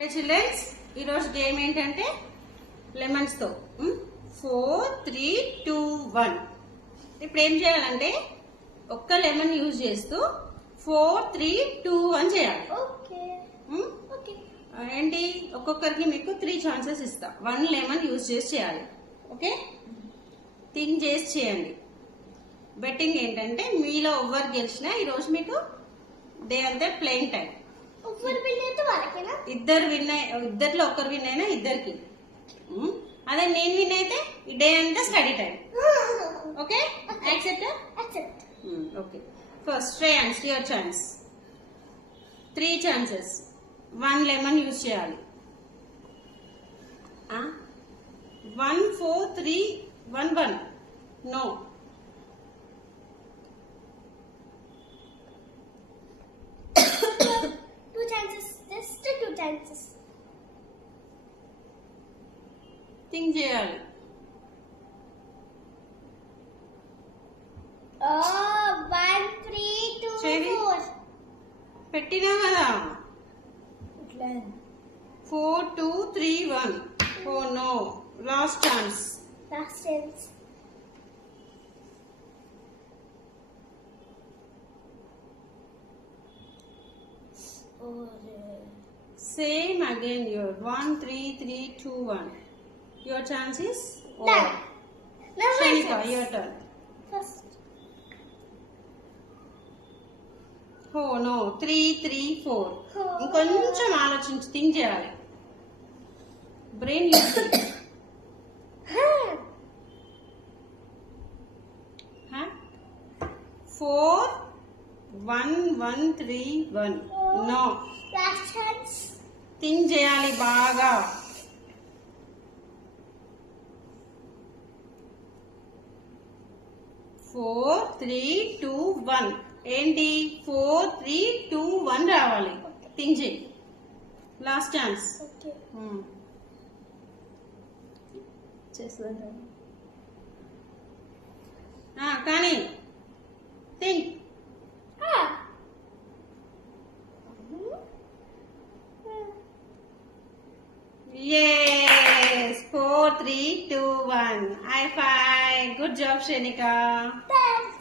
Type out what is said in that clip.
Children's ఈరోజు game ఏంటంటే lemons తో 4 3 2 1. ఇప్పుడు ఏం చేయాలంటే ఒక్క లెమన్ యూజ్ చేస్తూ 4 3 2 1 చేయాలి. ఏంటి ఒక్కొక్కరికి మీకు 3 ఛాన్సెస్ ఇస్తా. 1 లెమన్ యూజ్ చేసి చేయాలి. ఓకే, థింక్ చేసి చేయండి. బెట్టింగ్ ఏంటంటే మీలో ఎవరు గెలిచినా ఈరోజు మీకు డే అంతా ప్లేయింగ్ టైం. ఇద్దరిలో ఒకరు విన్ అయినా ఇద్దరికి. అదే నేను విన్ అయితే ఈ డే అంతా study time. Okay, accept. Okay, first Shreyans your chance. 3 chances. 1 lemon use చేయాలి. 1 4 3 1 1. నో. థింక్ చేయాలి. పెట్టినా కదా. 4 2 3 1. Oh no, last chance. Same again. Your 1 3 3 2 1. Your chance is over. Shanika, your turn. First. Oh no, 3 3 4. ఇంకొంచెం ఆలోచించి think చేయాలి. Brain use చేయాలి. 4 1 1 3 1. No. Last chance. Think చేయాలి బాగా. ఫోర్ 3 2 1. ఏంటి 4 3 2 1 రావాలి. థింక్ చేయి. Last chance. కానీ think. Yes, 4 3 2 1. High five. Good job, Shanika.